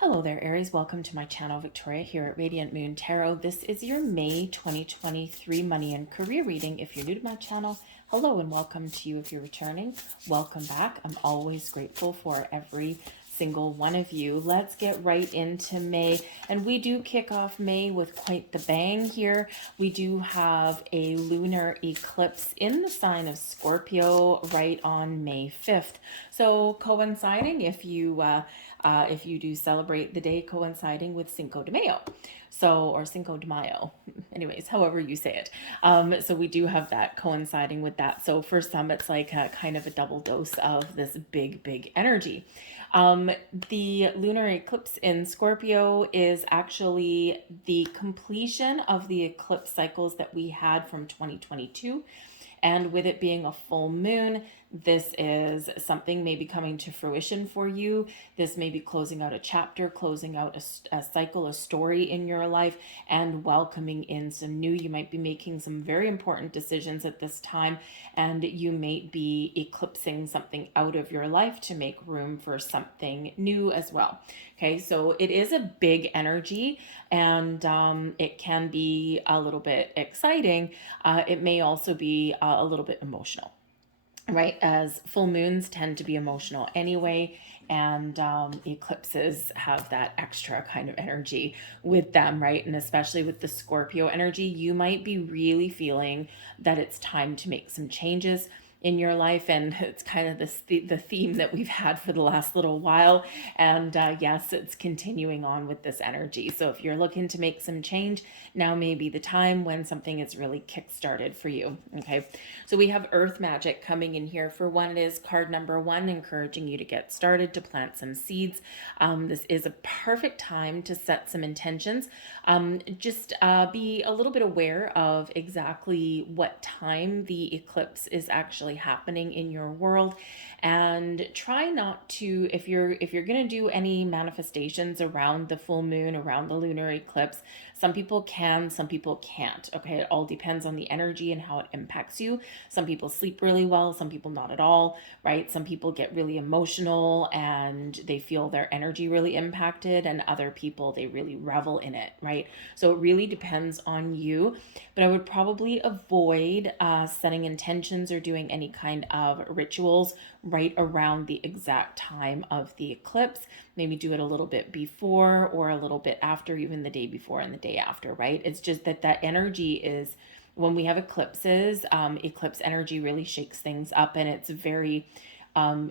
Hello there, Aries. Welcome to my channel, Victoria, here at Radiant Moon Tarot. This is your May 2023 money and career reading. If you're new to my channel, hello and welcome to you. If you're returning, welcome back. I'm always grateful for every single one of you. Let's get right into May. And we do kick off May with quite the bang here. We do have a lunar eclipse in the sign of Scorpio right on May 5th. So coinciding, if you do celebrate the day coinciding with Cinco de Mayo. So, or Cinco de Mayo, anyways, however you say it. So we do have that coinciding with that. So for some, it's like a kind of a double dose of this big energy. The lunar eclipse in Scorpio is actually the completion of the eclipse cycles that we had from 2022. And with it being a full moon, this is something maybe coming to fruition for you. This may be closing out a chapter, closing out a cycle, a story in your life, and welcoming in some new. You might be making some very important decisions at this time, and you may be eclipsing something out of your life to make room for something new as well. Okay, so it is a big energy, and it can be a little bit exciting. It may also be a little bit emotional, right? As full moons tend to be emotional anyway, and eclipses have that extra kind of energy with them, right? And especially with the Scorpio energy, you might be really feeling that it's time to make some changes in your life, and it's kind of the theme that we've had for the last little while. And yes, it's continuing on with this energy. So if you're looking to make some change, now may be the time when something is really kick-started for you. Okay, so we have earth magic coming in here. For one, it is card number 1, encouraging you to get started, to plant some seeds. This is a perfect time to set some intentions. Just be a little bit aware of exactly what time the eclipse is actually happening in your world, and try not to, if you're going to do any manifestations around the full moon, around the lunar eclipse, some people can, some people can't. Okay, it all depends on the energy and how it impacts you. Some people sleep really well, some people not at all, right? Some people get really emotional and they feel their energy really impacted, and other people, they really revel in it, right? So it really depends on you, but I would probably avoid setting intentions or doing any kind of rituals right around the exact time of the eclipse. Maybe do it a little bit before or a little bit after, even the day before and the day after, right? It's just that energy is, when we have eclipses, eclipse energy really shakes things up, and it's very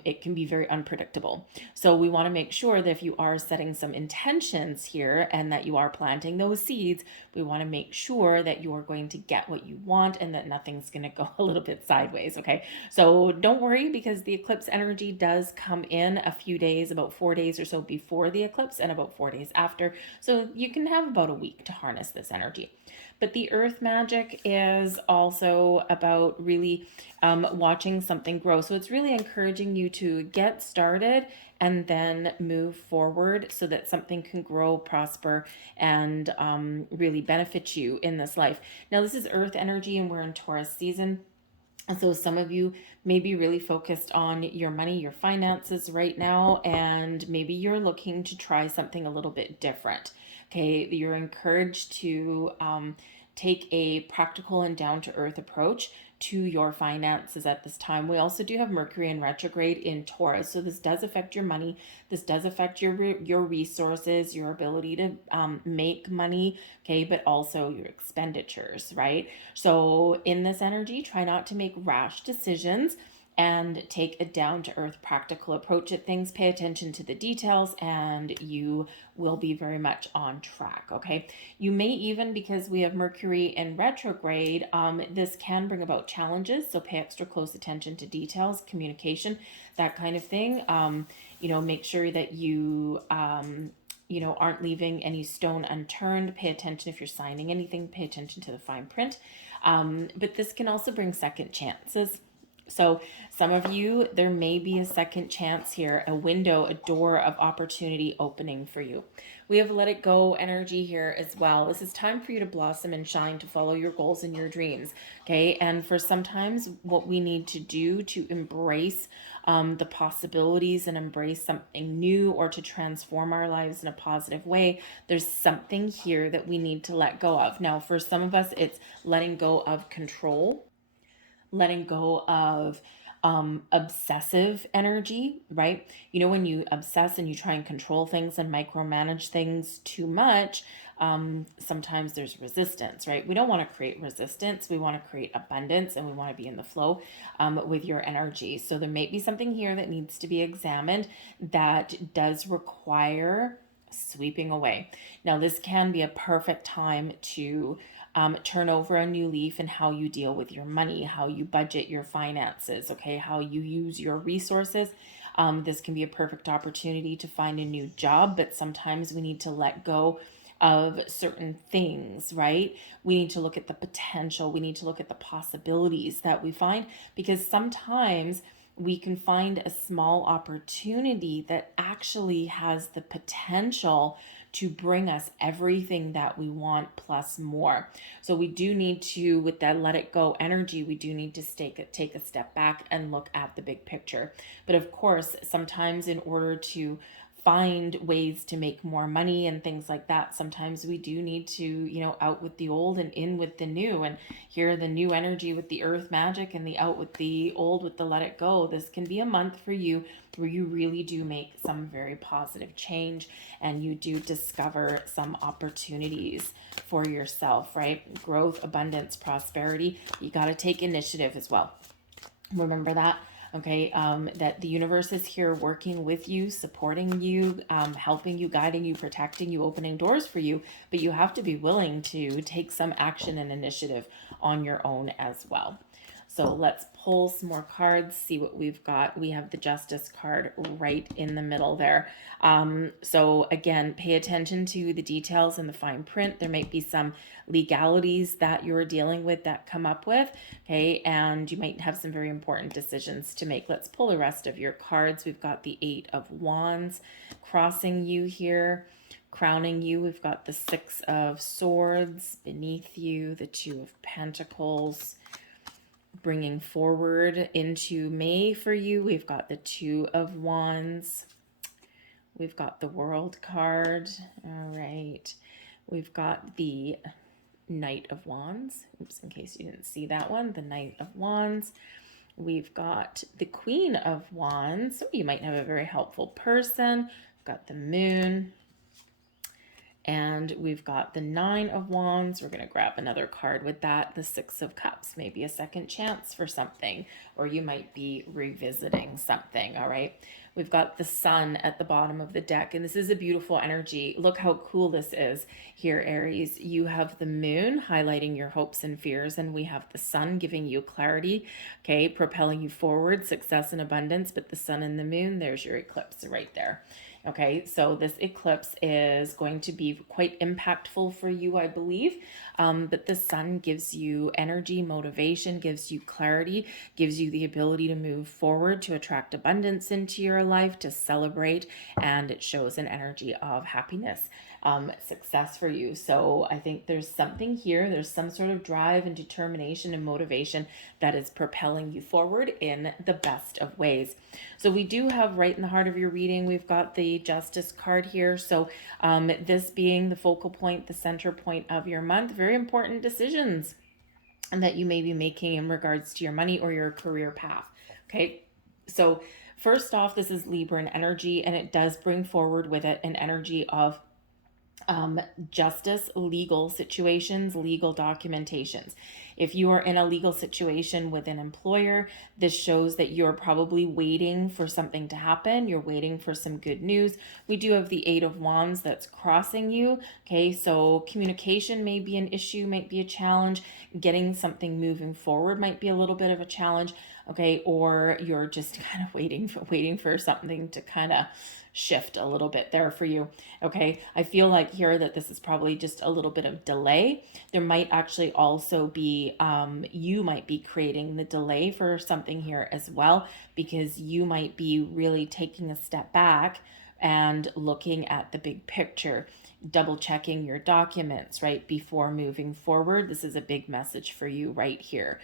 it can be very unpredictable. So we want to make sure that if you are setting some intentions here and that you are planting those seeds, we want to make sure that you are going to get what you want and that nothing's going to go a little bit sideways. Okay, so don't worry, because the eclipse energy does come in a few days, about 4 days or so before the eclipse and about 4 days after. So you can have about a week to harness this energy. But the earth magic is also about really watching something grow. So it's really encouraging you to get started and then move forward so that something can grow, prosper, and really benefit you in this life. Now, this is earth energy, and we're in Taurus season. And so some of you may be really focused on your money, your finances right now, and maybe you're looking to try something a little bit different. Okay, you're encouraged to take a practical and down-to-earth approach to your finances at this time. We also do have Mercury in retrograde in Taurus, so this does affect your money. This does affect your resources, your ability to make money, okay, but also your expenditures, right? So in this energy, try not to make rash decisions and take a down-to-earth practical approach at things. Pay attention to the details and you will be very much on track. Okay, you may even, because we have Mercury in retrograde, this can bring about challenges, so pay extra close attention to details, communication, that kind of thing. Make sure that you aren't leaving any stone unturned. Pay attention if you're signing anything, pay attention to the fine print. But this can also bring second chances. So some of you, there may be a second chance here, a window, a door of opportunity opening for you. We have let it go energy here as well. This is time for you to blossom and shine, to follow your goals and your dreams. Okay. And for sometimes what we need to do to embrace the possibilities and embrace something new, or to transform our lives in a positive way, there's something here that we need to let go of. Now, for some of us, it's letting go of control, letting go of obsessive energy, right? You know, when you obsess and you try and control things and micromanage things too much, sometimes there's resistance, right? We don't want to create resistance. We want to create abundance, and we want to be in the flow with your energy. So there may be something here that needs to be examined that does require sweeping away. Now, this can be a perfect time to turn over a new leaf in how you deal with your money, how you budget your finances, okay, how you use your resources. This can be a perfect opportunity to find a new job, but sometimes we need to let go of certain things, right? We need to look at the potential. We need to look at the possibilities that we find, because sometimes we can find a small opportunity that actually has the potential to bring us everything that we want plus more. So we do need to, with that let it go energy, we do need to take a step back and look at the big picture. But of course, sometimes in order to find ways to make more money and things like that, sometimes we do need to, you know, out with the old and in with the new. And here, the new energy with the earth magic, and the out with the old with the let it go. This can be a month for you where you really do make some very positive change, and you do discover some opportunities for yourself, right? Growth, abundance, prosperity. You got to take initiative as well. Remember that. Okay, that the universe is here working with you, supporting you, helping you, guiding you, protecting you, opening doors for you, but you have to be willing to take some action and initiative on your own as well. So let's pull some more cards, see what we've got. We have the Justice card right in the middle there. So again, pay attention to the details and the fine print. There might be some legalities that you're dealing with that come up with, okay? And you might have some very important decisions to make. Let's pull the rest of your cards. We've got the Eight of Wands crossing you here. Crowning you, we've got the Six of Swords beneath you, the Two of Pentacles. Bringing forward into May for you, we've got the Two of Wands. We've got the World card. All right. We've got the Knight of Wands. Oops, in case you didn't see that one, the Knight of Wands. We've got the Queen of Wands. So you might have a very helpful person. We've got the Moon. And we've got the Nine of Wands. We're going to grab another card with that. The Six of Cups, maybe a second chance for something, or you might be revisiting something, all right? We've got the Sun at the bottom of the deck, and this is a beautiful energy. Look how cool this is here, Aries. You have the Moon highlighting your hopes and fears, and we have the Sun giving you clarity, okay, propelling you forward, success and abundance. But the Sun and the Moon, there's your eclipse right there. Okay, so this eclipse is going to be quite impactful for you, I believe. But the Sun gives you energy, motivation, gives you clarity, gives you the ability to move forward, to attract abundance into your life, to celebrate, and it shows an energy of happiness, success for you. So I think there's something here. There's some sort of drive and determination and motivation that is propelling you forward in the best of ways. So we do have right in the heart of your reading, we've got the Justice card here. So this being the focal point, the center point of your month, very important decisions that you may be making in regards to your money or your career path. Okay, so first off, this is Libran energy, and it does bring forward with it an energy of justice, legal situations, legal documentations. If you are in a legal situation with an employer, this shows that you're probably waiting for something to happen. You're waiting for some good news. We do have the Eight of Wands that's crossing you. Okay, so communication may be an issue, might be a challenge. Getting something moving forward might be a little bit of a challenge. Okay, or you're just kind of waiting for something to kind of shift a little bit there for you. Okay, I feel like here that this is probably just a little bit of delay. There might actually also be be, you might be creating the delay for something here as well, because you might be really taking a step back and looking at the big picture, double checking your documents, right, before moving forward. This is a big message for you right here.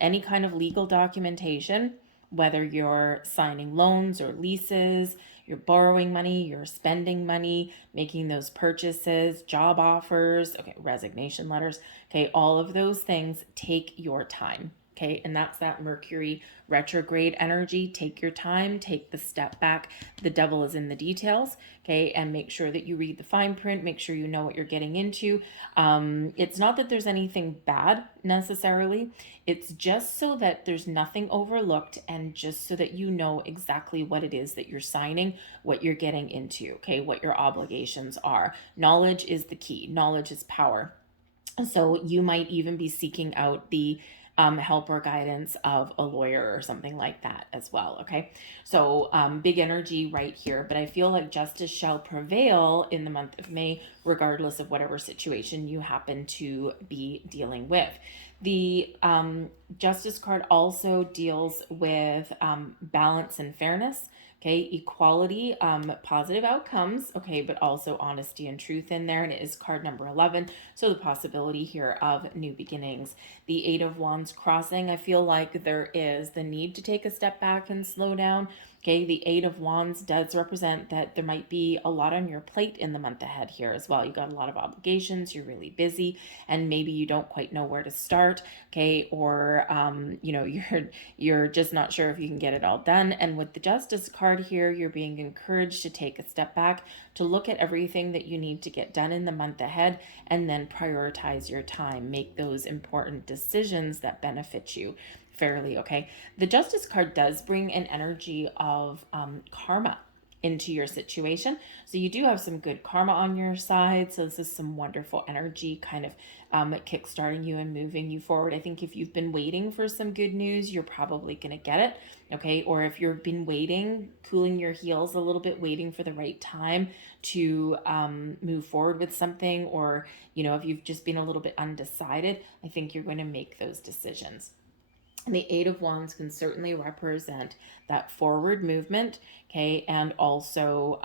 Any kind of legal documentation, whether you're signing loans or leases, you're borrowing money, you're spending money, making those purchases, job offers, okay, resignation letters, okay, all of those things take your time. Okay, and that's that Mercury retrograde energy. Take your time, take the step back. The devil is in the details. Okay, and make sure that you read the fine print, make sure you know what you're getting into. It's not that there's anything bad necessarily, it's just so that there's nothing overlooked, and just so that you know exactly what it is that you're signing, what you're getting into, okay, what your obligations are. Knowledge is the key, knowledge is power. So you might even be seeking out the help or guidance of a lawyer or something like that as well. Okay, so big energy right here, but I feel like justice shall prevail in the month of May, regardless of whatever situation you happen to be dealing with. The justice card also deals with balance and fairness. Okay, equality, positive outcomes, okay, but also honesty and truth in there, and it is card number 11, so the possibility here of new beginnings. The Eight of Wands crossing, I feel like there is the need to take a step back and slow down. Okay, the Eight of Wands does represent that there might be a lot on your plate in the month ahead here as well. You got a lot of obligations, you're really busy, and maybe you don't quite know where to start, okay, or you're just not sure if you can get it all done. And with the Justice card here, you're being encouraged to take a step back, to look at everything that you need to get done in the month ahead, and then prioritize your time. Make those important decisions that benefit you fairly, okay? The Justice card does bring an energy of karma into your situation. So you do have some good karma on your side. So this is some wonderful energy kind of kickstarting you and moving you forward. I think if you've been waiting for some good news, you're probably going to get it. Okay. Or if you've been waiting, cooling your heels a little bit, waiting for the right time to move forward with something, or, if you've just been a little bit undecided, I think you're going to make those decisions. And the Eight of Wands can certainly represent that forward movement, okay, and also,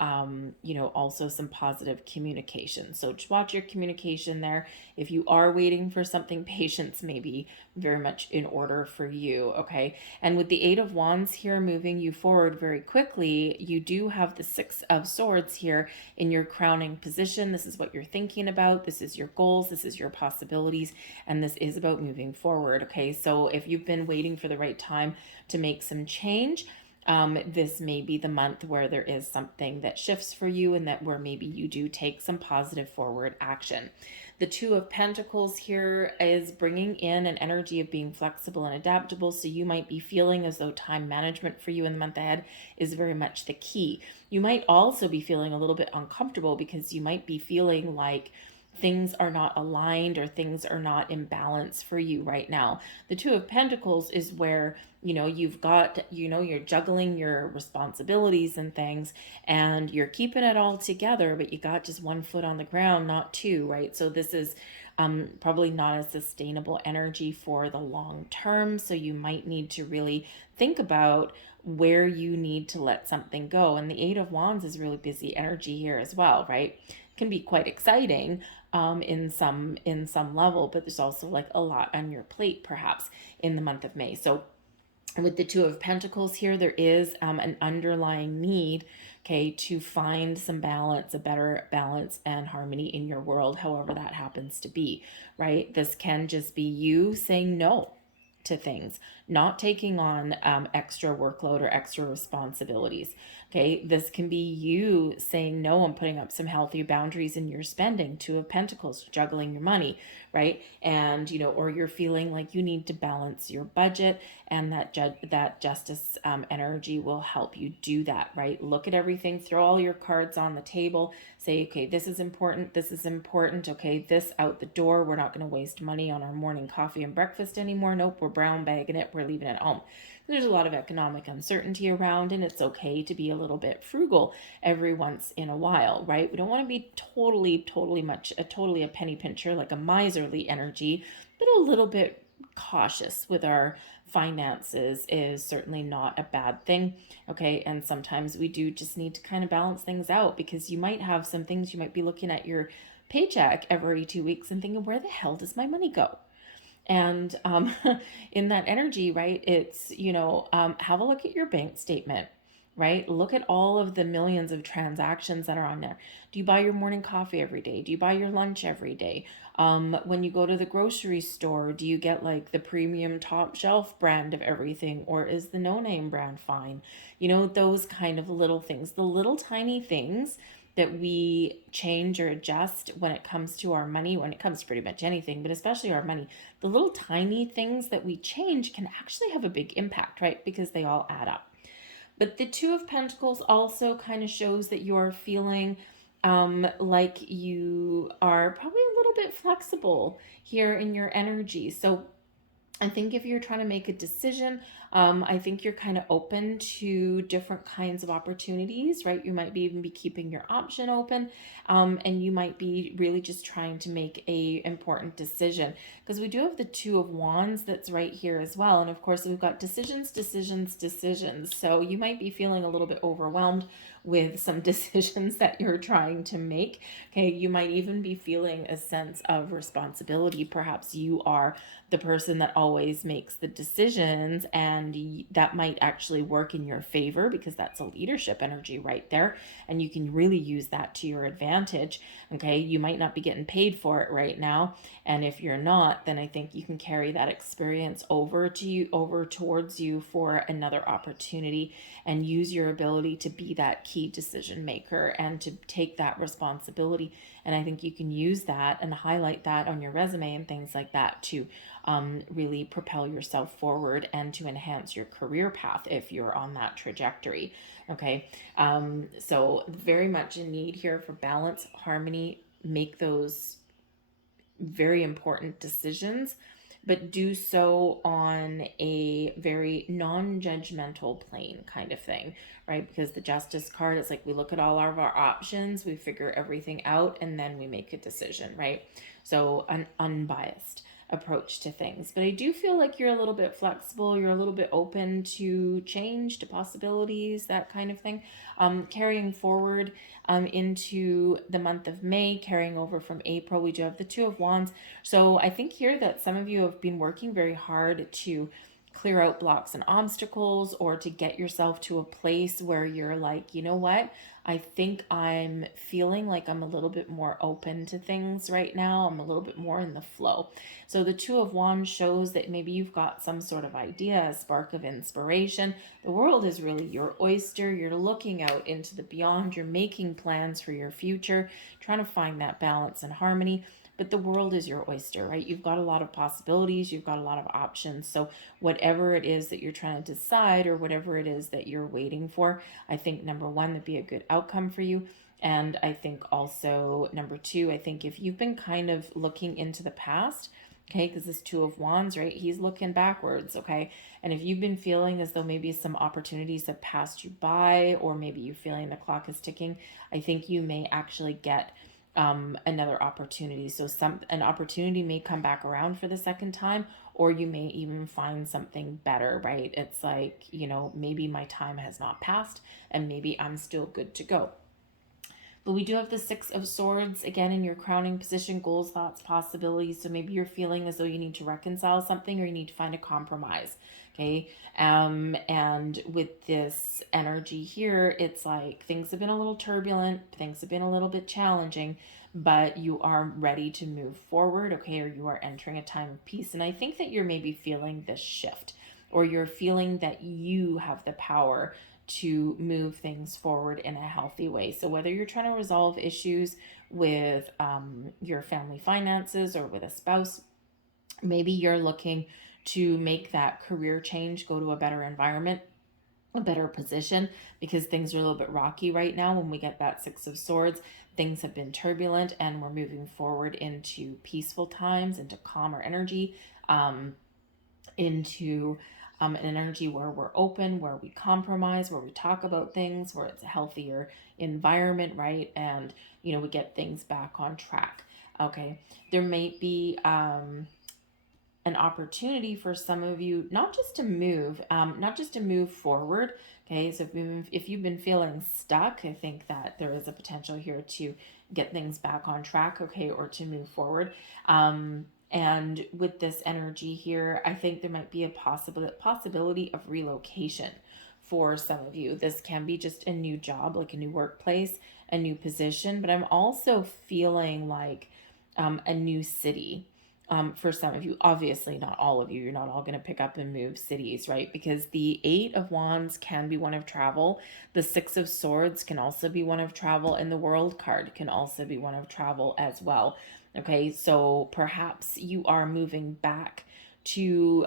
also some positive communication. So just watch your communication there. If you are waiting for something, patience may be very much in order for you, okay? And with the Eight of Wands here moving you forward very quickly, you do have the Six of Swords here in your crowning position. This is what you're thinking about. This is your goals. This is your possibilities. And this is about moving forward, okay? So if you've been waiting for the right time to make some change, this may be the month where there is something that shifts for you, and that where maybe you do take some positive forward action. The Two of Pentacles here is bringing in an energy of being flexible and adaptable. So you might be feeling as though time management for you in the month ahead is very much the key. You might also be feeling a little bit uncomfortable, because you might be feeling like things are not aligned or things are not in balance for you right now. The Two of Pentacles is where, you've got, you're juggling your responsibilities and things, and you're keeping it all together, but you got just one foot on the ground, not two, right? So this is probably not a sustainable energy for the long term. So you might need to really think about where you need to let something go. And the Eight of Wands is really busy energy here as well, right? Can be quite exciting in some level, but there's also like a lot on your plate perhaps in the month of May. So with the Two of Pentacles here, there is an underlying need, okay, to find some balance, a better balance and harmony in your world, however that happens to be, right? This can just be you saying no to things, not taking on extra workload or extra responsibilities. Okay, this can be you saying no and putting up some healthy boundaries in your spending. Two of Pentacles, juggling your money, right? And, or you're feeling like you need to balance your budget, and that justice energy will help you do that, right? Look at everything, throw all your cards on the table, say, okay, this is important, okay, this out the door. We're not going to waste money on our morning coffee and breakfast anymore. Nope, we're brown bagging it, we're leaving it home. There's a lot of economic uncertainty around, and it's okay to be a little bit frugal every once in a while, right? We don't want to be totally a penny pincher, like a miserly energy, but a little bit cautious with our finances is certainly not a bad thing. Okay. And sometimes we do just need to kind of balance things out, because you might have some things, you might be looking at your paycheck every 2 weeks and thinking, where the hell does my money go? And in that energy, right, it's, have a look at your bank statement, right? Look at all of the millions of transactions that are on there. Do you buy your morning coffee every day? Do you buy your lunch every day? When you go to the grocery store, do you get like the premium top shelf brand of everything, or is the no name brand fine? Those kind of little things, the little tiny things that we change or adjust when it comes to our money, when it comes to pretty much anything, but especially our money. The little tiny things that we change can actually have a big impact, right? Because they all add up. But the Two of Pentacles also kind of shows that you're feeling like you are probably a little bit flexible here in your energy. So I think if you're trying to make a decision, I think you're kind of open to different kinds of opportunities, right? You might even be keeping your option open, and you might be really just trying to make a important decision, because we do have the Two of Wands that's right here as well. And of course, we've got decisions, decisions, decisions. So you might be feeling a little bit overwhelmed with some decisions that you're trying to make. Okay, you might even be feeling a sense of responsibility. Perhaps you are the person that always makes the decisions, and that might actually work in your favor, because that's a leadership energy right there, and you can really use that to your advantage. Okay, you might not be getting paid for it right now, and if you're not, then I think you can carry that experience over towards you for another opportunity, and use your ability to be that key decision maker and to take that responsibility. And I think you can use that and highlight that on your resume and things like that to really propel yourself forward and to enhance your career path if you're on that trajectory. Okay, so very much in need here for balance, harmony. Make those very important decisions, but do so on a very non-judgmental plane kind of thing, right? Because the Justice card, it's like we look at all of our options, we figure everything out, and then we make a decision, right? So an unbiased approach to things. But I do feel like you're a little bit flexible, you're a little bit open to change, to possibilities, that kind of thing. Carrying forward into the month of May, carrying over from April, we do have the Two of Wands. So I think here that some of you have been working very hard to clear out blocks and obstacles, or to get yourself to a place where you're like, you know what? I think I'm feeling like I'm a little bit more open to things right now. I'm a little bit more in the flow. So the Two of Wands shows that maybe you've got some sort of idea, a spark of inspiration. The world is really your oyster. You're looking out into the beyond. You're making plans for your future, trying to find that balance and harmony. But the world is your oyster, right? You've got a lot of possibilities. You've got a lot of options. So whatever it is that you're trying to decide, or whatever it is that you're waiting for, I think number one, that'd be a good outcome for you. And I think also number two, I think if you've been kind of looking into the past, okay, because this Two of Wands, right, he's looking backwards, okay? And if you've been feeling as though maybe some opportunities have passed you by, or maybe you're feeling the clock is ticking, I think you may actually get another opportunity. So an opportunity may come back around for the second time, or you may even find something better, right? It's like, maybe my time has not passed, and maybe I'm still good to go. But we do have the Six of Swords again in your crowning position, goals, thoughts, possibilities. So maybe you're feeling as though you need to reconcile something, or you need to find a compromise. Okay. And with this energy here, it's like things have been a little turbulent, things have been a little bit challenging, but you are ready to move forward. Okay. Or you are entering a time of peace. And I think that you're maybe feeling this shift, or you're feeling that you have the power to move things forward in a healthy way. So whether you're trying to resolve issues with your family finances, or with a spouse, maybe you're looking to make that career change, go to a better environment, a better position, because things are a little bit rocky right now. When we get that Six of Swords, things have been turbulent, and we're moving forward into peaceful times, into calmer energy, into an energy where we're open, where we compromise, where we talk about things, where it's a healthier environment, right? And, we get things back on track. Okay. There may be an opportunity for some of you, not just to move forward. Okay, so if you've been feeling stuck, I think that there is a potential here to get things back on track, okay, or to move forward. And with this energy here, I think there might be a possibility of relocation for some of you. This can be just a new job, like a new workplace, a new position, but I'm also feeling like a new city. For some of you, obviously not all of you, you're not all going to pick up and move cities, right? Because the 8 of Wands can be one of travel. The 6 of Swords can also be one of travel, and the World card can also be one of travel as well. Okay, so perhaps you are moving back to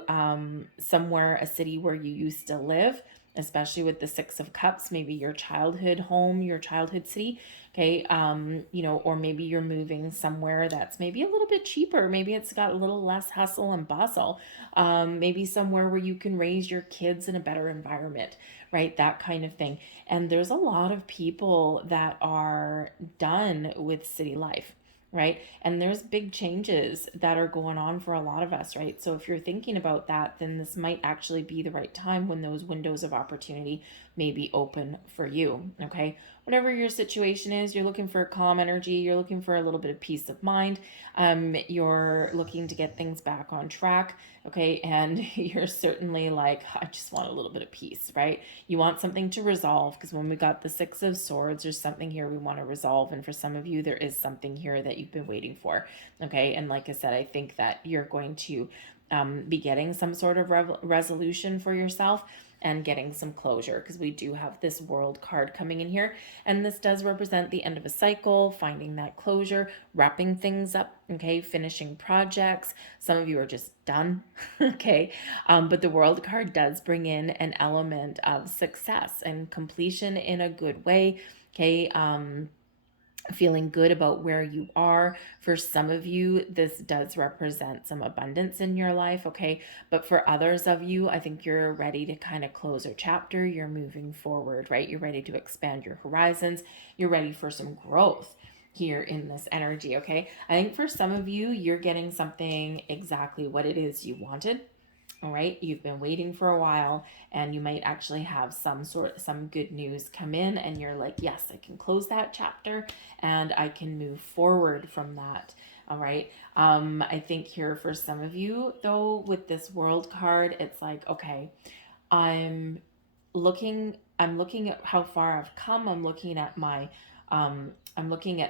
somewhere, a city where you used to live, especially with the 6 of Cups, maybe your childhood home, your childhood city. Okay, or maybe you're moving somewhere that's maybe a little bit cheaper. Maybe it's got a little less hustle and bustle. Maybe somewhere where you can raise your kids in a better environment, right? That kind of thing. And there's a lot of people that are done with city life, right? And there's big changes that are going on for a lot of us, right? So if you're thinking about that, then this might actually be the right time when those windows of opportunity may be open for you, okay? Whatever your situation is, you're looking for calm energy, you're looking for a little bit of peace of mind, you're looking to get things back on track, okay? And you're certainly like, I just want a little bit of peace, right? You want something to resolve, because when we got the 6 of Swords, there's something here we want to resolve. And for some of you, there is something here that you've been waiting for, okay? And like I said, I think that you're going to be getting some sort of resolution for yourself and getting some closure, because we do have this World card coming in here, and this does represent the end of a cycle, finding that closure, wrapping things up, okay, finishing projects. Some of you are just done, okay, but the World card does bring in an element of success and completion in a good way, okay. Feeling good about where you are. For some of you, this does represent some abundance in your life, okay? But for others of you, I think you're ready to kind of close a chapter. You're moving forward, right? You're ready to expand your horizons. You're ready for some growth here in this energy, okay? I think for some of you, you're getting something exactly what it is you wanted. All right, you've been waiting for a while, and you might actually have some good news come in, and you're like, yes, I can close that chapter and I can move forward from that. All right. I think here for some of you though, with this World card, it's like, okay, I'm looking at how far I've come. I'm looking at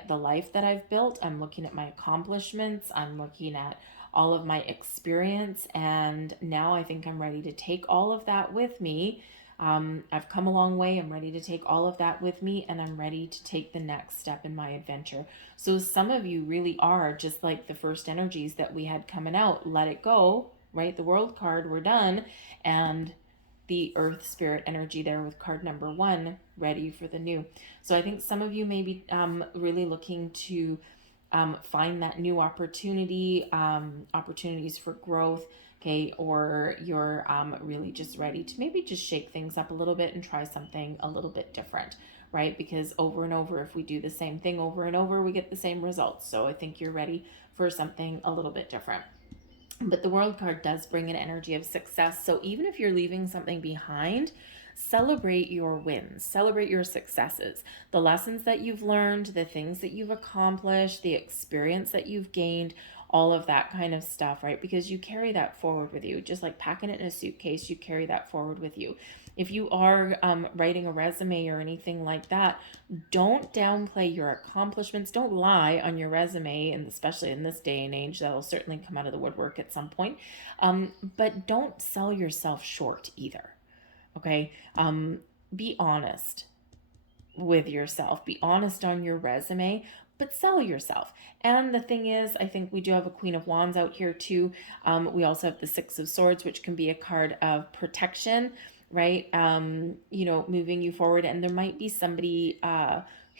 the life that I've built. I'm looking at my accomplishments. I'm looking at all of my experience, and now I think I'm ready to take all of that with me. I've come a long way. I'm ready to take all of that with me, and I'm ready to take the next step in my adventure. So some of you really are just like the first energies that we had coming out. Let it go, right? The World card, we're done. And the Earth Spirit energy there with card number 1, ready for the new. So I think some of you may be really looking to find that new opportunity, opportunities for growth, okay, or you're really just ready to maybe just shake things up a little bit and try something a little bit different, right? Because over and over, if we do the same thing over and over, we get the same results. So I think you're ready for something a little bit different. But the World card does bring an energy of success. So even if you're leaving something behind, celebrate your wins, celebrate your successes, the lessons that you've learned, the things that you've accomplished, the experience that you've gained, all of that kind of stuff, right? Because you carry that forward with you. Just like packing it in a suitcase, you carry that forward with you. If you are writing a resume or anything like that, don't downplay your accomplishments. Don't lie on your resume, and especially in this day and age, that'll certainly come out of the woodwork at some point. But don't sell yourself short either. Okay. Be honest with yourself. Be honest on your resume, but sell yourself. And the thing is, I think we do have a Queen of Wands out here too. We also have the 6 of Swords, which can be a card of protection, right? Moving you forward. And there might be somebody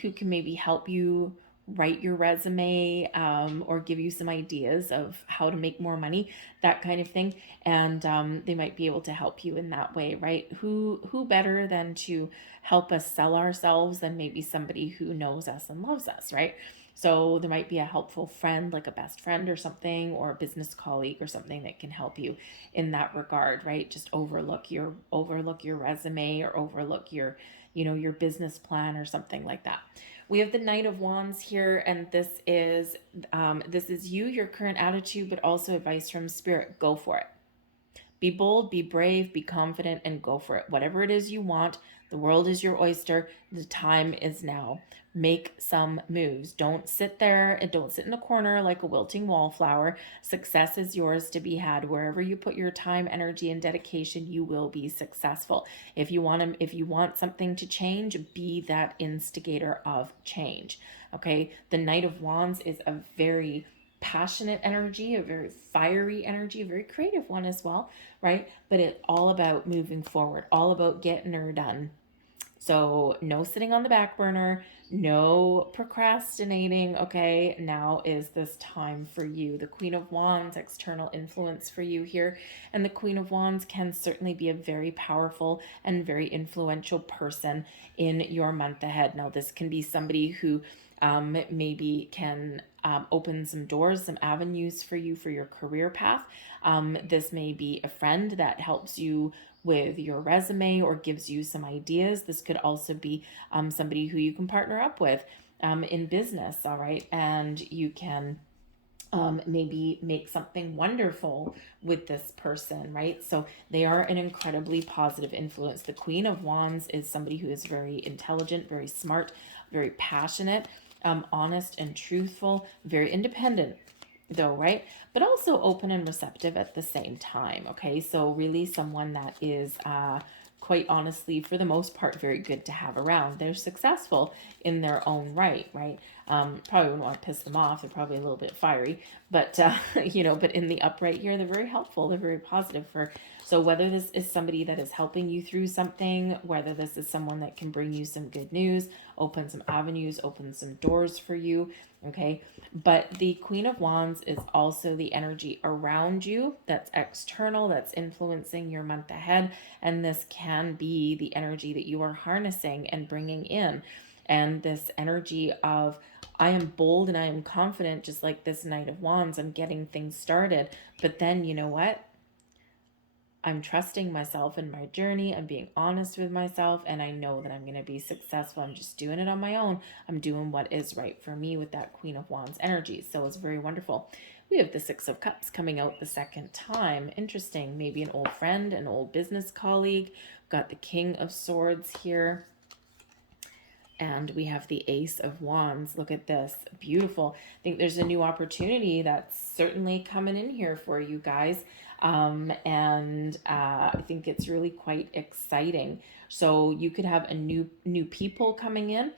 who can maybe help you write your resume, or give you some ideas of how to make more money, that kind of thing. And they might be able to help you in that way, right? Who better than to help us sell ourselves than maybe somebody who knows us and loves us, right? So there might be a helpful friend, like a best friend or something, or a business colleague or something that can help you in that regard, right? Just overlook your resume, or overlook your, your business plan or something like that. We have the Knight of Wands here, and this is you, your current attitude, but also advice from Spirit. Go for it. Be bold, be brave, be confident, and go for it. Whatever it is you want, the world is your oyster. The time is now. Make some moves. Don't sit there and don't sit in a corner like a wilting wallflower. Success is yours to be had. Wherever you put your time, energy, and dedication, you will be successful. If you want something to change, be that instigator of change. Okay? The Knight of Wands is a very passionate energy, a very fiery energy, a very creative one as well, right? But it's all about moving forward, all about getting her done. So no sitting on the back burner, no procrastinating. Okay, now is this time for you. The Queen of Wands, external influence for you here. And the Queen of Wands can certainly be a very powerful and very influential person in your month ahead. Now, this can be somebody who maybe can open some doors, some avenues for you for your career path. This may be a friend that helps you with your resume or gives you some ideas. This could also be somebody who you can partner up with in business, all right? And you can maybe make something wonderful with this person, right? So they are an incredibly positive influence. The Queen of Wands is somebody who is very intelligent, very smart, very passionate, honest and truthful, very independent though, right? But also open and receptive at the same time, okay? So really someone that is quite honestly, for the most part, very good to have around. They're successful in their own right, right? Probably wouldn't want to piss them off. They're probably a little bit fiery, but but in the upright here, they're very helpful. They're very positive for. So whether this is somebody that is helping you through something, whether this is someone that can bring you some good news, open some avenues, open some doors for you, okay? But the Queen of Wands is also the energy around you that's external, that's influencing your month ahead. And this can be the energy that you are harnessing and bringing in. And this energy of, I am bold and I am confident, just like this Knight of Wands, I'm getting things started. But then, you know what? I'm trusting myself in my journey. I'm being honest with myself, and I know that I'm going to be successful. I'm just doing it on my own. I'm doing what is right for me with that Queen of Wands energy. So it's very wonderful. We have the Six of Cups coming out the second time. Interesting. Maybe an old friend, an old business colleague. We've got the King of Swords here. And we have the Ace of Wands. Look at this. Beautiful. I think there's a new opportunity that's certainly coming in here for you guys. I think it's really quite exciting. So you could have a new people coming in.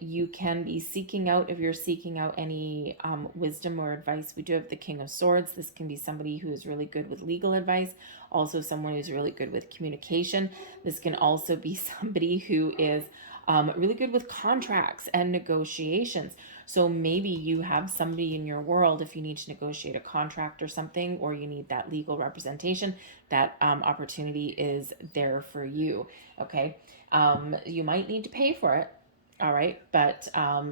You can be seeking out, if you're seeking out any wisdom or advice, we do have the King of Swords. This can be somebody who is really good with legal advice, also someone who's really good with communication. This can also be somebody who is really good with contracts and negotiations. So maybe you have somebody in your world, if you need to negotiate a contract or something, or you need that legal representation, that opportunity is there for you. Okay. You might need to pay for it. All right. But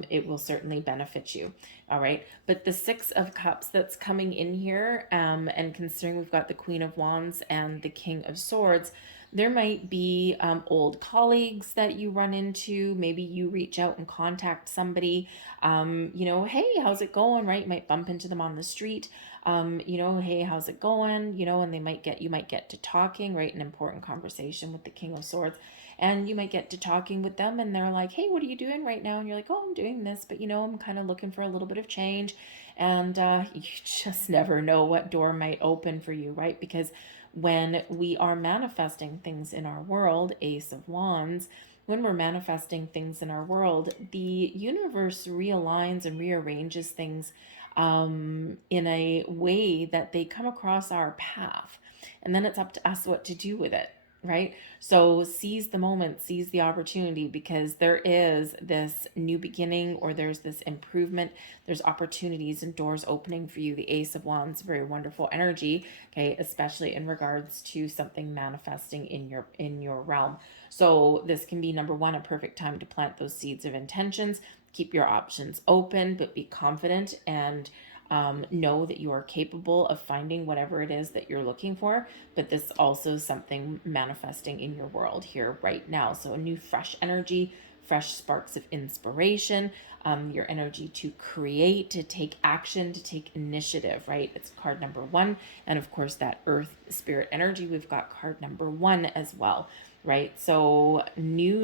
it will certainly benefit you. All right. But the Six of Cups that's coming in here, and considering we've got the Queen of Wands and the King of Swords, there might be old colleagues that you run into. Maybe you reach out and contact somebody, hey, how's it going, right? You might bump into them on the street, hey, how's it going? And you might get to talking, right? An important conversation with the King of Swords. And you might get to talking with them and they're like, hey, what are you doing right now? And you're like, oh, I'm doing this, but I'm kind of looking for a little bit of change. And you just never know what door might open for you, right? Because when we are manifesting things in our world, Ace of Wands, when we're manifesting things in our world, the universe realigns and rearranges things in a way that they come across our path. And then it's up to us what to do with it, right? So seize the moment, seize the opportunity, because there is this new beginning, or there's this improvement. There's opportunities and doors opening for you. The Ace of Wands, very wonderful energy, okay, especially in regards to something manifesting in your realm. So this can be, number one, a perfect time to plant those seeds of intentions. keep your options open, but be confident and know that you are capable of finding whatever it is that you're looking for. But this also is something manifesting in your world here right now. So a new fresh energy, fresh sparks of inspiration, your energy to create, to take action, to take initiative, right? It's card number 1. And of course, that earth spirit energy, we've got card number 1 as well, right? So new.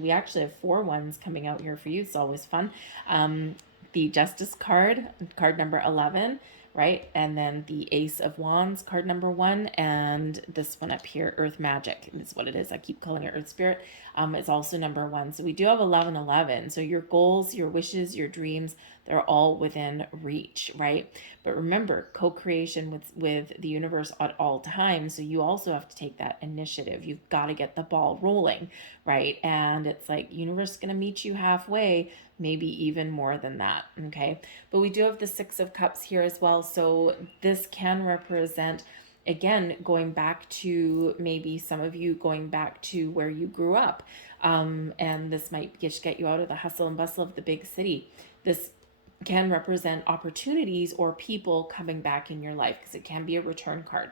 We actually have 4 ones coming out here for you. It's always fun. The Justice card, card number 11, right? And then the Ace of Wands, card number 1, and this one up here, Earth Magic. That's what it is. I keep calling it Earth Spirit. It's also number 1. So we do have 1111. So your goals, your wishes, your dreams, they're all within reach, right? But remember, co-creation with the universe at all times. So you also have to take that initiative. You've got to get the ball rolling, right? And it's like universe is going to meet you halfway, maybe even more than that, okay? But we do have the 6 of Cups here as well. So this can represent, again, going back to maybe some of you going back to where you grew up. And this might just get you out of the hustle and bustle of the big city. This can represent opportunities or people coming back in your life, because it can be a return card.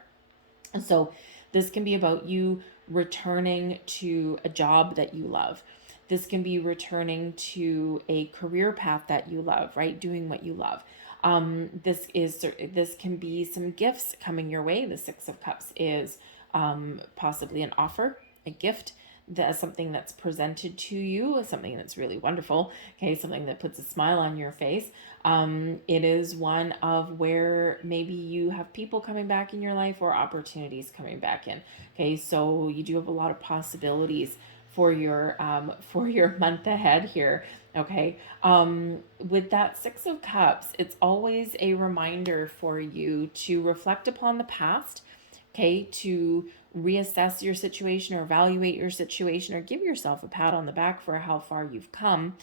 And so this can be about you returning to a job that you love. This can be returning to a career path that you love, right? Doing what you love. This can be some gifts coming your way. The 6 of Cups is possibly an offer, a gift, that's something that's presented to you, something that's really wonderful, okay, something that puts a smile on your face. It is one of where maybe you have people coming back in your life or opportunities coming back in, okay? So you do have a lot of possibilities for your month ahead here, okay? With that 6 of Cups, it's always a reminder for you to reflect upon the past, okay, to reassess your situation or evaluate your situation or give yourself a pat on the back for how far you've come,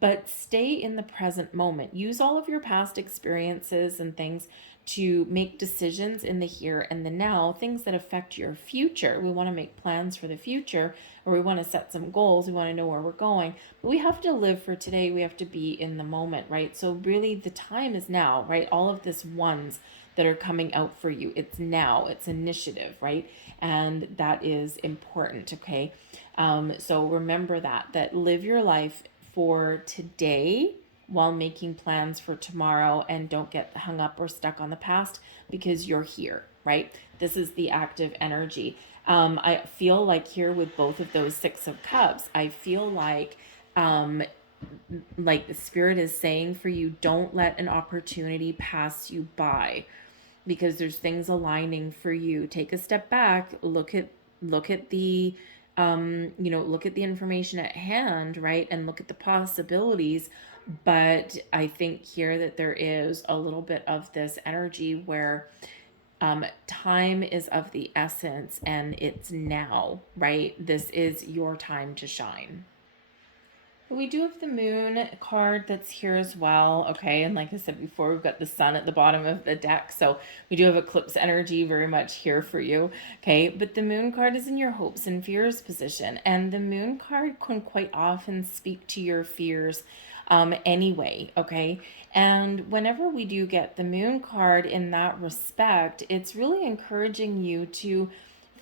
but stay in the present moment. Use all of your past experiences and things to make decisions in the here and the now, things that affect your future. We want to make plans for the future, or we want to set some goals. We want to know where we're going, but we have to live for today. We have to be in the moment, right? So really the time is now, right? All of this ones that are coming out for you, it's now, it's initiative, right? And that is important, okay? So remember that live your life for today while making plans for tomorrow, and don't get hung up or stuck on the past, because you're here, right? This is the active energy. I feel like here with both of those 6 of Cups, I feel like the spirit is saying for you, don't let an opportunity pass you by, because there's things aligning for you. Take a step back, look at the look at the information at hand, right? And look at the possibilities. But I think here that there is a little bit of this energy where time is of the essence, and it's now, right? This is your time to shine. We do have the moon card that's here as well, okay? And like I said before, we've got the sun at the bottom of the deck, so we do have eclipse energy very much here for you, okay? But the moon card is in your hopes and fears position, and the moon card can quite often speak to your fears anyway, okay? And whenever we do get the moon card in that respect, it's really encouraging you to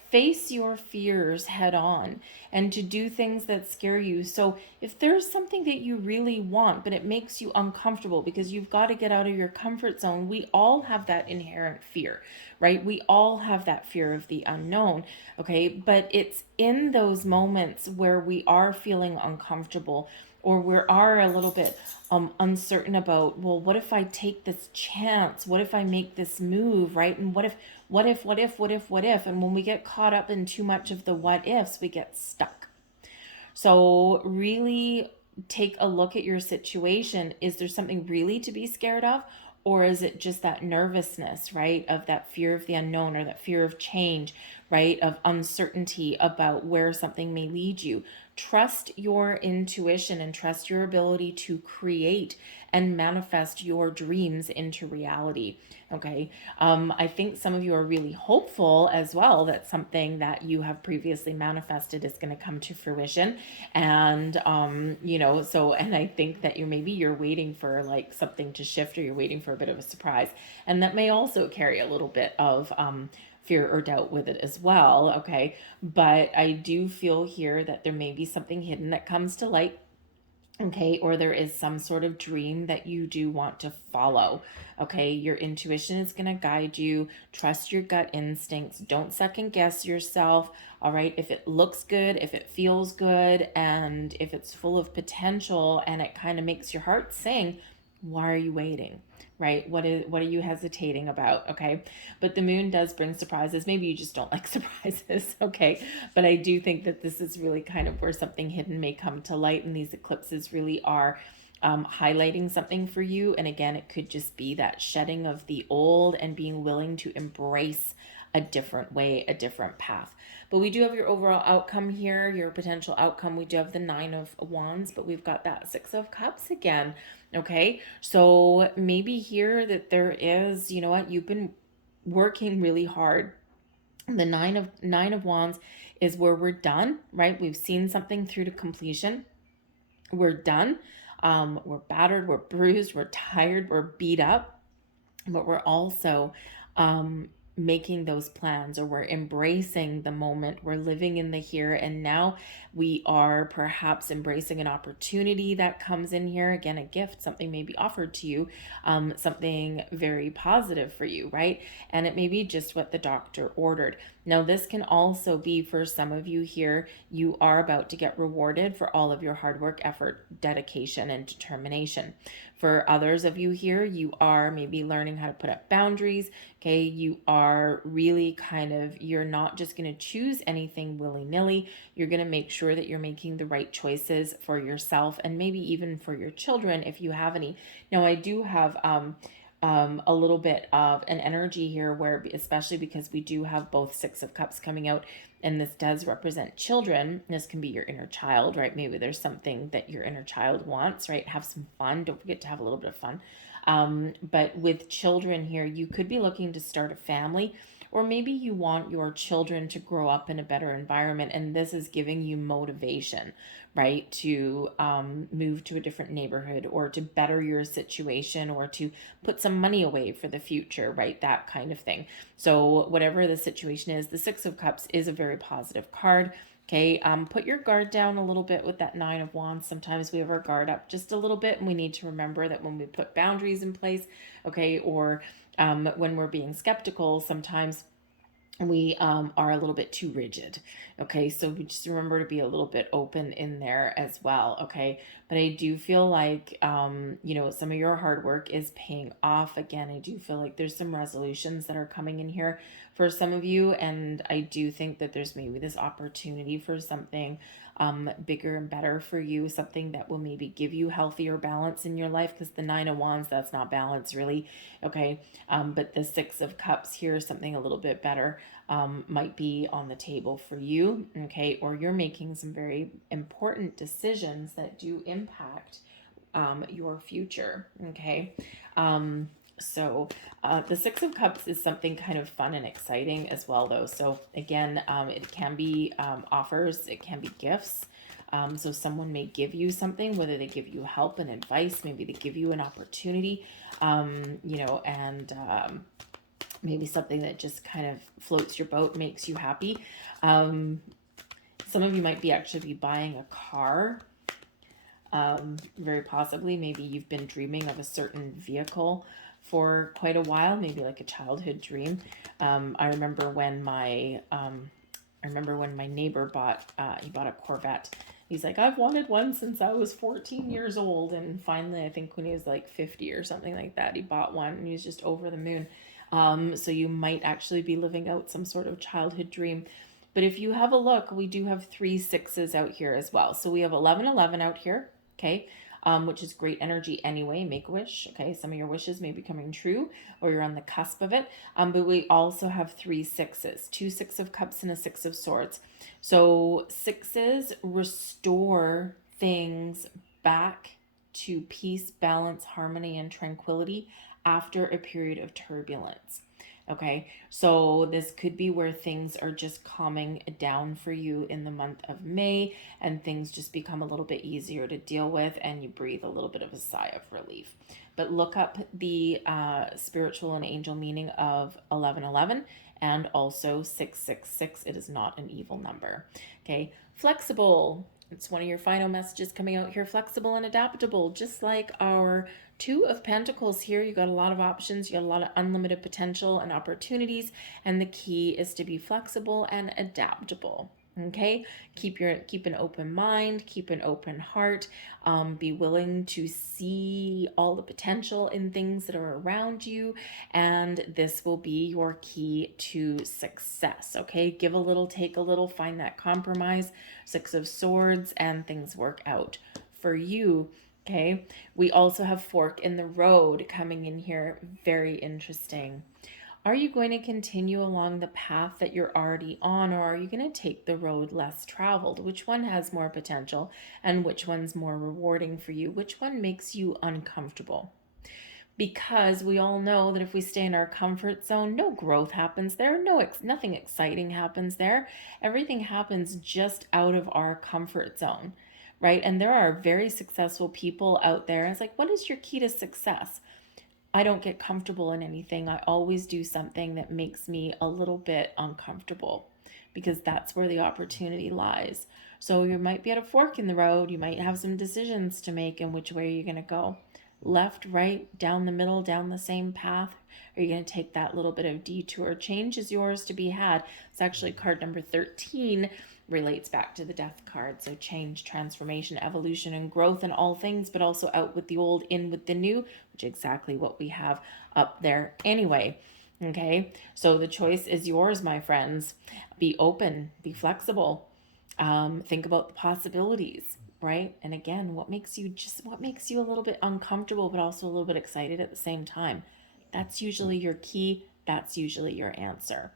face your fears head on and to do things that scare you. So if there's something that you really want, but it makes you uncomfortable because you've got to get out of your comfort zone, we all have that inherent fear, right? We all have that fear of the unknown, okay? But it's in those moments where we are feeling uncomfortable, or we are a little bit uncertain about, well, what if I take this chance? What if I make this move, right? And what if? And when we get caught up in too much of the what ifs, we get stuck. So really take a look at your situation. Is there something really to be scared of? Or is it just that nervousness, right? Of that fear of the unknown, or that fear of change, right? Of uncertainty about where something may lead you. Trust your intuition and trust your ability to create and manifest your dreams into reality. Okay. I think some of you are really hopeful as well that something that you have previously manifested is going to come to fruition. And, and I think that you're waiting for like something to shift, or you're waiting for a bit of a surprise. And that may also carry a little bit of, fear or doubt with it as well. Okay. But I do feel here that there may be something hidden that comes to light. Okay, or there is some sort of dream that you do want to follow. Okay, your intuition is going to guide you. Trust your gut instincts. Don't second guess yourself. All right, if it looks good, if it feels good, and if it's full of potential and it kind of makes your heart sing, why are you waiting? Right? What are you hesitating about? Okay. But the moon does bring surprises. Maybe you just don't like surprises. Okay. But I do think that this is really kind of where something hidden may come to light, and these eclipses really are highlighting something for you. And again, it could just be that shedding of the old and being willing to embrace a different way, a different path. But we do have your overall outcome here, your potential outcome. We do have the 9 of Wands, but we've got that 6 of Cups again. Okay, so maybe here that there is, you know what, you've been working really hard. The nine of Wands is where we're done, right? We've seen something through to completion. We're done. We're battered, we're bruised, we're tired, we're beat up, but we're also making those plans, or we're embracing the moment. We're living in the here and now. We are perhaps embracing an opportunity that comes in here. Again, a gift, something may be offered to you, something very positive for you, right? And it may be just what the doctor ordered. Now, this can also be for some of you here, you are about to get rewarded for all of your hard work, effort, dedication, and determination. For others of you here, you are maybe learning how to put up boundaries. Okay, you are really you're not just going to choose anything willy-nilly. You're going to make sure that you're making the right choices for yourself, and maybe even for your children if you have any. Now, I do have a little bit of an energy here where, especially because we do have both 6 of Cups coming out, and this does represent children. This can be your inner child, right? Maybe there's something that your inner child wants, right? Have some fun. Don't forget to have a little bit of fun. But with children here, you could be looking to start a family, or maybe you want your children to grow up in a better environment, and this is giving you motivation, right, to move to a different neighborhood, or to better your situation, or to put some money away for the future, right, that kind of thing. So whatever the situation is, the 6 of Cups is a very positive card. Okay, put your guard down a little bit with that 9 of Wands. Sometimes we have our guard up just a little bit, and we need to remember that when we put boundaries in place, okay, or when we're being skeptical, sometimes we are a little bit too rigid. Okay, so we just remember to be a little bit open in there as well. Okay, but I do feel like some of your hard work is paying off. Again, I do feel like there's some resolutions that are coming in here for some of you, and I do think that there's maybe this opportunity for something bigger and better for you, something that will maybe give you healthier balance in your life, because the 9 of Wands, that's not balance really. Okay, but the 6 of Cups here, something a little bit better might be on the table for you. Okay, or you're making some very important decisions that do impact your future. Okay, so the 6 of Cups is something kind of fun and exciting as well, though. So again, it can be offers, it can be gifts. So someone may give you something, whether they give you help and advice, maybe they give you an opportunity, maybe something that just kind of floats your boat, makes you happy. Some of you might actually be buying a car. Very possibly, maybe you've been dreaming of a certain vehicle for quite a while, maybe like a childhood dream. I remember when my neighbor bought a Corvette. He's like, I've wanted one since I was 14 years old, and finally, I think when he was like 50 or something like that, he bought one, and he was just over the moon. So you might actually be living out some sort of childhood dream. But if you have a look, we do have 3 6s out here as well. So we have 1111 out here, okay, which is great energy anyway. Make a wish, okay? Some of your wishes may be coming true, or you're on the cusp of it. But we also have 3 6s, 2 6 of Cups and a 6 of Swords. So 6s restore things back to peace, balance, harmony, and tranquility after a period of turbulence. Okay, so this could be where things are just calming down for you in the month of May, and things just become a little bit easier to deal with, and you breathe a little bit of a sigh of relief. But look up the spiritual and angel meaning of 1111 and also 666. It is not an evil number. Okay, flexible. It's one of your final messages coming out here. Flexible and adaptable, just like our Two of Pentacles here. You got a lot of options, you got a lot of unlimited potential and opportunities, and the key is to be flexible and adaptable. Okay, keep an open mind, keep an open heart, be willing to see all the potential in things that are around you, and this will be your key to success. Okay, give a little, take a little, find that compromise. Six of Swords, and things work out for you. Okay, we also have fork in the road coming in here. Very interesting. Are you going to continue along the path that you're already on, or are you going to take the road less traveled? Which one has more potential, and which one's more rewarding for you? Which one makes you uncomfortable? Because we all know that if we stay in our comfort zone, no growth happens there. Nothing exciting happens there. Everything happens just out of our comfort zone, right? And there are very successful people out there. It's like, what is your key to success? I don't get comfortable in anything. I always do something that makes me a little bit uncomfortable, because that's where the opportunity lies. So you might be at a fork in the road. You might have some decisions to make in which way you're going to go. Left, right, down the middle, down the same path? Are you going to take that little bit of detour? Change is yours to be had. It's actually card number 13, relates back to the Death card. So change, transformation, evolution, and growth in all things, but also out with the old, in with the new, which is exactly what we have up there anyway. Okay, so the choice is yours, my friends. Be open, be flexible, think about the possibilities, right? And again, what makes you a little bit uncomfortable, but also a little bit excited at the same time? That's usually your key. That's usually your answer.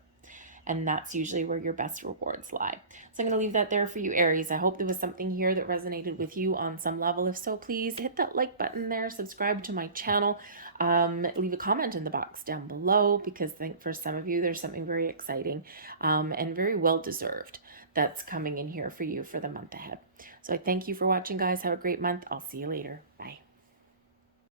And that's usually where your best rewards lie. So I'm going to leave that there for you, Aries. I hope there was something here that resonated with you on some level. If so, please hit that like button there, subscribe to my channel, leave a comment in the box down below, because I think for some of you, there's something very exciting and very well-deserved that's coming in here for you for the month ahead. So I thank you for watching, guys. Have a great month. I'll see you later. Bye.